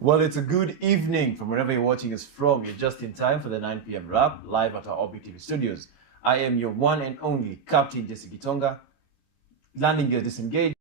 Well, it's a good evening from wherever you're watching us from. You're just in time for the 9 p.m. wrap live at our Orbit TV studios. I am your one and only Captain Jesse Gitonga, landing gear disengaged.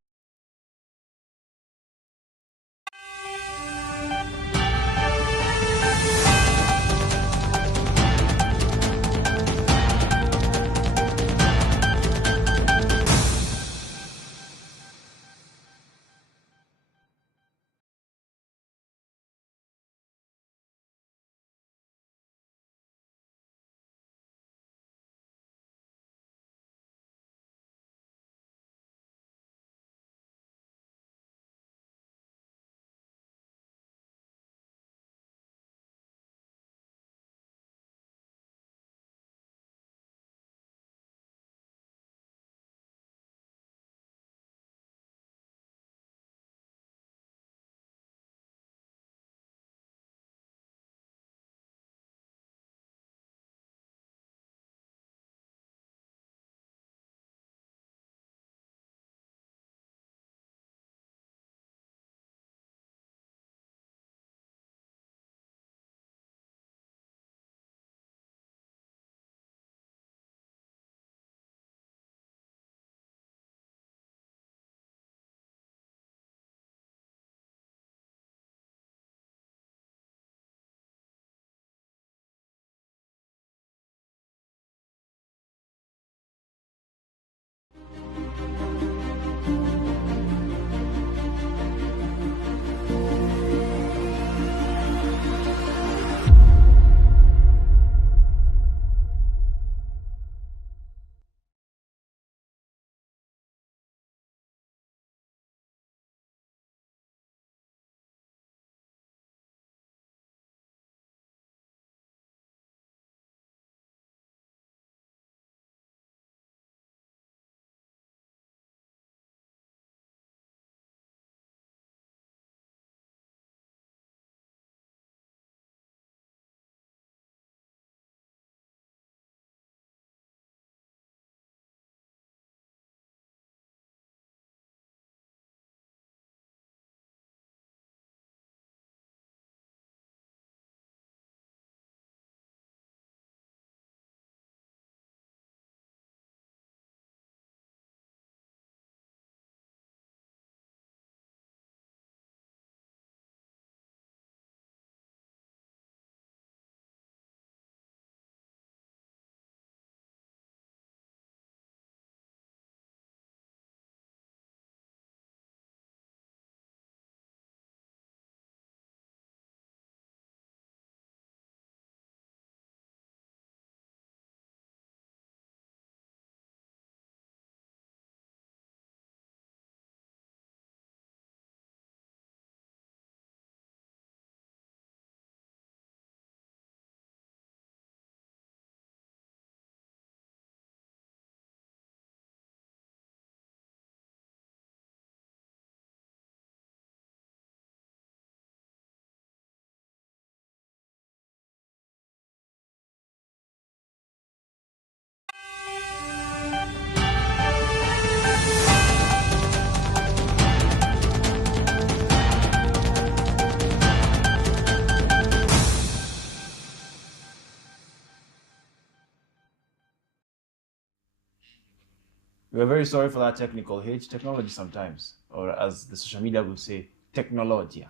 We're very sorry for that technical hitch. Technology sometimes, or as the social media would say, technologia.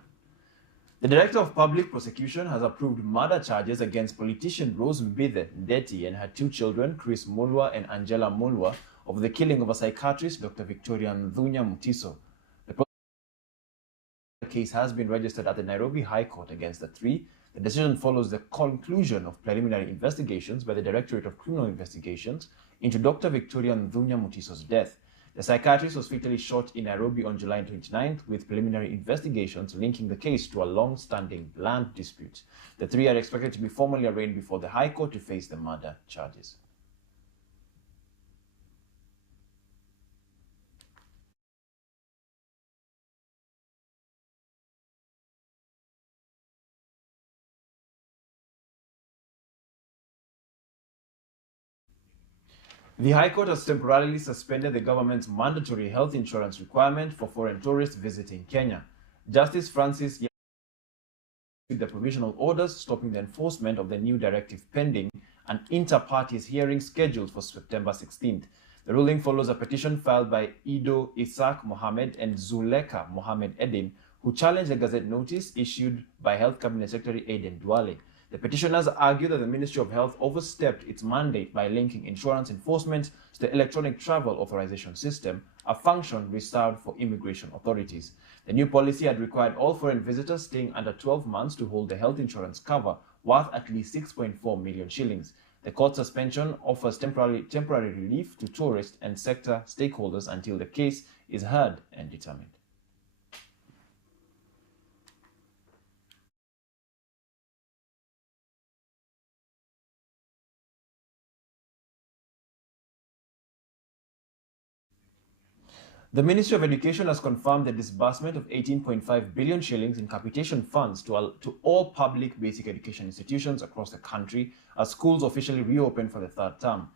The Director of Public Prosecution has approved murder charges against politician Rose Mbithe Ndeti and her two children, Chris Mulwa and Angela Mulwa, of the killing of a psychiatrist, Dr. Victoria Ndhunya Mutiso. The case has been registered at the Nairobi High Court against the three. The decision follows the conclusion of preliminary investigations by the Directorate of Criminal Investigations into Dr. Victoria Ndhunya Mutiso's death. The psychiatrist was fatally shot in Nairobi on July 29th, with preliminary investigations linking the case to a long-standing land dispute. The three are expected to be formally arraigned before the High Court to face the murder charges. The High Court has temporarily suspended the government's mandatory health insurance requirement for foreign tourists visiting Kenya. Justice Francis with the provisional orders stopping the enforcement of the new directive pending an inter-parties hearing scheduled for September 16th. The ruling follows a petition filed by Ido Isaac Mohammed and Zuleka Mohammed Edin, who challenged the Gazette notice issued by Health Cabinet Secretary Aden Duale. The petitioners argue that the Ministry of Health overstepped its mandate by linking insurance enforcement to the electronic travel authorization system, a function reserved for immigration authorities. The new policy had required all foreign visitors staying under 12 months to hold a health insurance cover worth at least 6.4 million shillings. The court suspension offers temporary relief to tourists and sector stakeholders until the case is heard and determined. The Ministry of Education has confirmed the disbursement of 18.5 billion shillings in capitation funds to all public basic education institutions across the country as schools officially reopen for the third term.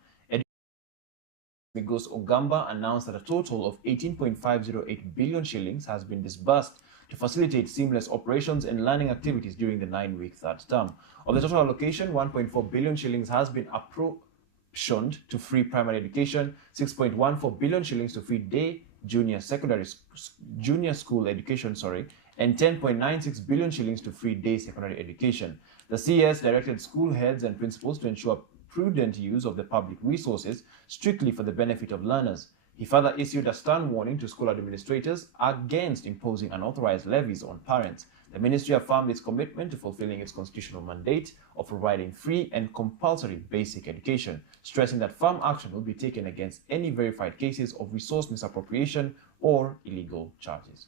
Migos Ogamba announced that a total of 18.508 billion shillings has been disbursed to facilitate seamless operations and learning activities during the 9-week third term. Of the total allocation, 1.4 billion shillings has been apportioned to free primary education, 6.14 billion shillings to free day junior school education, and 10.96 billion shillings to free day secondary education. The CS directed school heads and principals to ensure prudent use of the public resources strictly for the benefit of learners. He further issued a stern warning to school administrators against imposing unauthorized levies on parents. The ministry affirmed its commitment to fulfilling its constitutional mandate of providing free and compulsory basic education, stressing that firm action will be taken against any verified cases of resource misappropriation or illegal charges.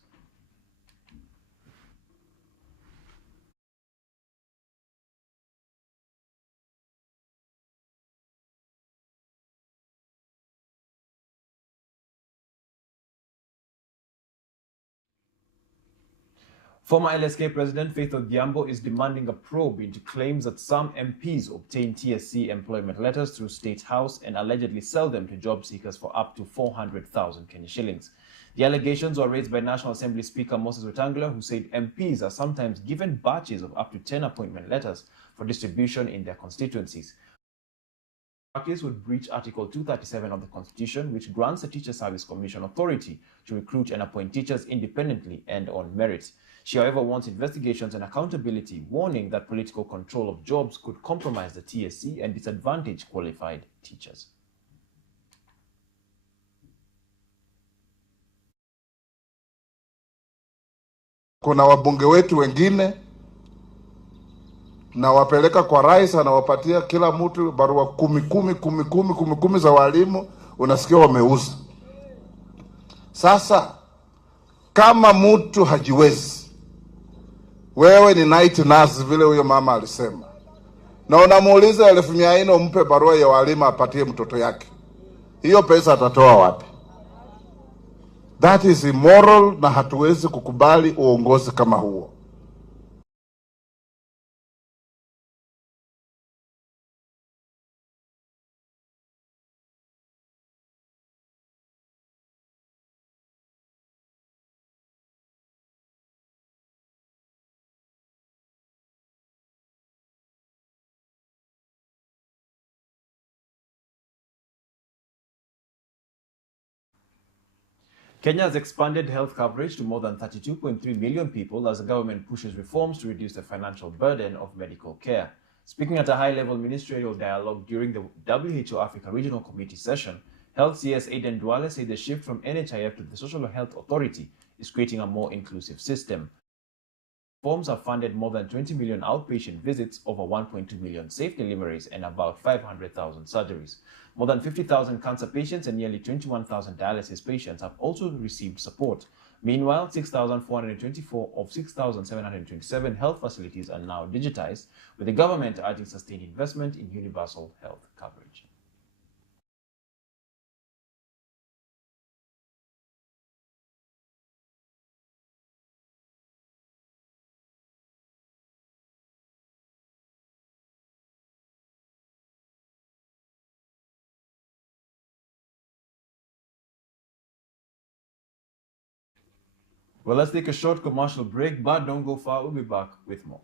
Former LSK President Faith Odhiambo is demanding a probe into claims that some MPs obtain TSC employment letters through State House and allegedly sell them to job seekers for up to 400,000 Kenya shillings. The allegations were raised by National Assembly Speaker Moses Wetangula, who said MPs are sometimes given batches of up to 10 appointment letters for distribution in their constituencies. Practice would breach Article 237 of the Constitution, which grants the Teacher Service Commission authority to recruit and appoint teachers independently and on merit. She, however, wants investigations and accountability, warning that political control of jobs could compromise the TSC and disadvantage qualified teachers. Kuna wabunge wetu wengine na wapeleka kwa rais, anawapatia kila mtu barua kumi za walimu, unasikia wameuza. Sasa kama mtu hajiwezi, wewe ni night nurse vile huyo mama alisema, na unamuuliza 1400 umpe barua ya walimu apatie mtoto yake, hiyo pesa atatoa wapi? That is immoral, na hatuwezi kukubali uongozi kama huo. Kenya has expanded health coverage to more than 32.3 million people as the government pushes reforms to reduce the financial burden of medical care. Speaking at a high-level ministerial dialogue during the WHO Africa Regional Committee session, Health CS Aden Duale said the shift from NHIF to the Social Health Authority is creating a more inclusive system. Reforms have funded more than 20 million outpatient visits, over 1.2 million safe deliveries, and about 500,000 surgeries. More than 50,000 cancer patients and nearly 21,000 dialysis patients have also received support. Meanwhile, 6,424 of 6,727 health facilities are now digitized, with the government urging sustained investment in universal health coverage. Well, let's take a short commercial break, but don't go far. We'll be back with more.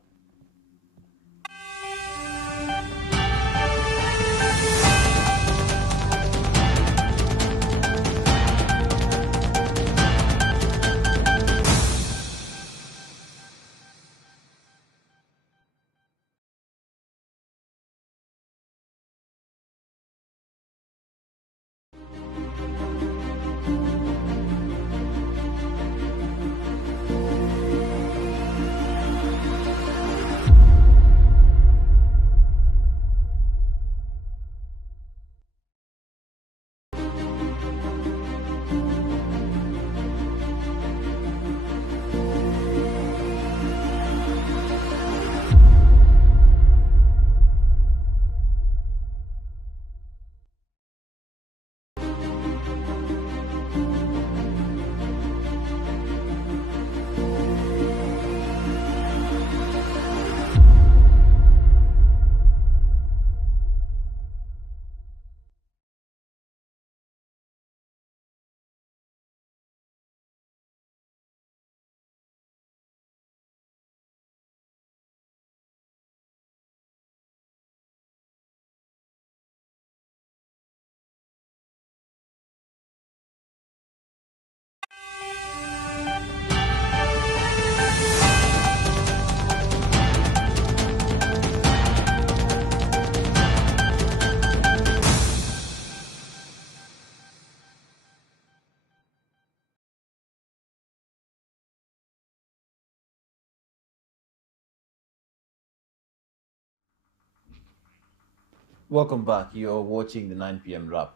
Welcome back. You're watching the 9 p.m. wrap.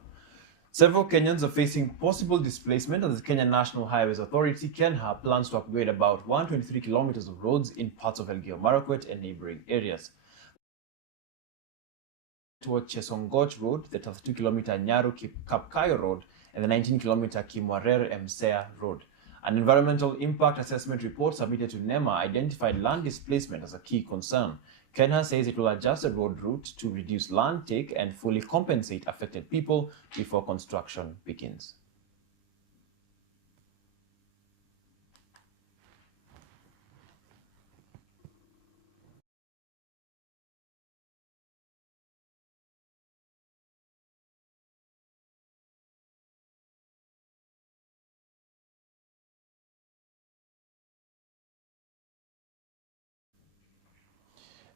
Several Kenyans are facing possible displacement as the Kenya National Highways Authority, KENHA, plans to upgrade about 123 kilometers of roads in parts of Elgeyo Marakwet and neighboring areas. Toward Chesongoch Road, the 32-kilometer Nyaru-Kapkayo Road, and the 19-kilometer Kimwarer-Emsea Road. An environmental impact assessment report submitted to NEMA identified land displacement as a key concern. KENHA says it will adjust the road route to reduce land take and fully compensate affected people before construction begins.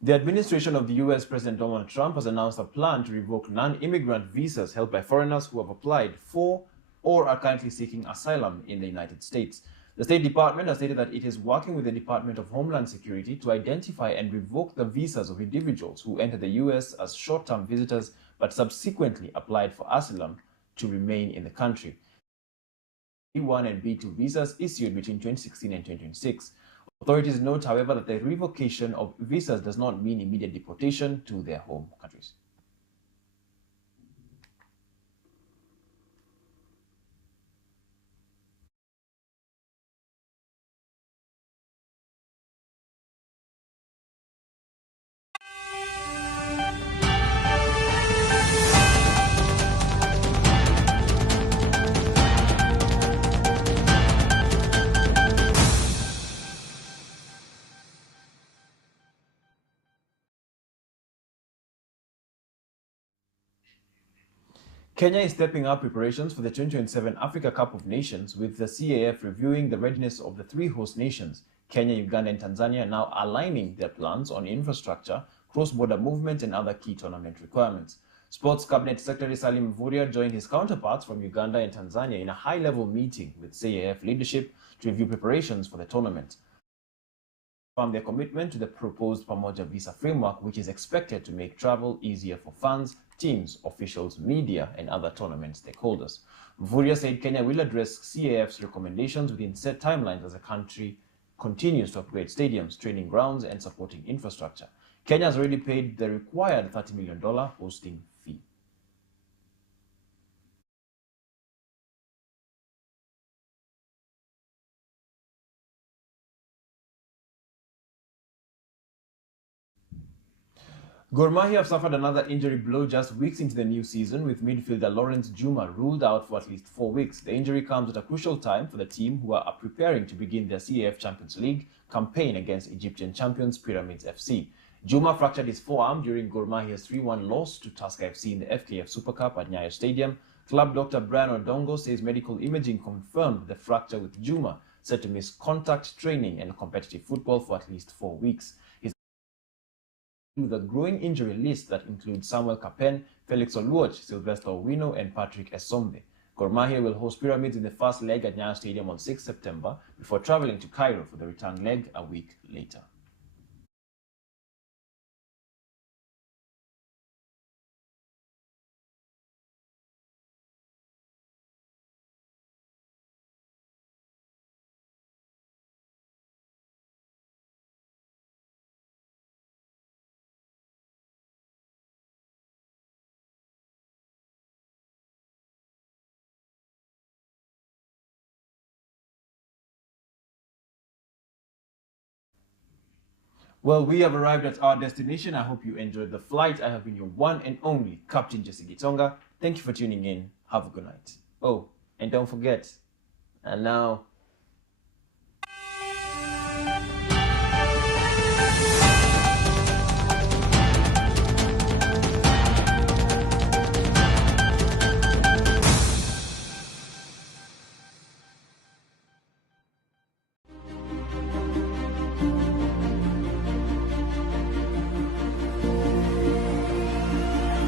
The administration of the US President Donald Trump has announced a plan to revoke non-immigrant visas held by foreigners who have applied for or are currently seeking asylum in the United States. The State Department has stated that it is working with the Department of Homeland Security to identify and revoke the visas of individuals who entered the US as short-term visitors but subsequently applied for asylum to remain in the country. B1 and B2 visas issued between 2016 and 2026. Authorities note, however, that the revocation of visas does not mean immediate deportation to their home countries. Kenya is stepping up preparations for the 2027 Africa Cup of Nations, with the CAF reviewing the readiness of the three host nations, Kenya, Uganda, and Tanzania, now aligning their plans on infrastructure, cross-border movement, and other key tournament requirements. Sports Cabinet Secretary Salim Mvurya joined his counterparts from Uganda and Tanzania in a high-level meeting with CAF leadership to review preparations for the tournament. Found their commitment to the proposed Pamoja Visa framework, which is expected to make travel easier for fans, teams, officials, media, and other tournament stakeholders. Mvurya said Kenya will address CAF's recommendations within set timelines as the country continues to upgrade stadiums, training grounds, and supporting infrastructure. Kenya has already paid the required $30 million hosting fee. Gor Mahia have suffered another injury blow just weeks into the new season, with midfielder Lawrence Juma ruled out for at least 4 weeks. The injury comes at a crucial time for the team, who are preparing to begin their CAF Champions League campaign against Egyptian champions Pyramids FC. Juma fractured his forearm during Gor Mahia's 3-1 loss to Tusker FC in the FKF Super Cup at Nyayo Stadium. Club Dr. Brian Odongo says medical imaging confirmed the fracture, with Juma set to miss contact training and competitive football for at least 4 weeks. With a growing injury list that includes Samuel Kapen, Felix Oluoch, Sylvester Owino, and Patrick Esombe. Gor Mahia will host Pyramids in the first leg at Nyayo Stadium on 6 September before traveling to Cairo for the return leg a week later. Well, we have arrived at our destination. I hope you enjoyed the flight. I have been your one and only Captain Jesse Gitonga. Thank you for tuning in. Have a good night. Oh, and don't forget, and now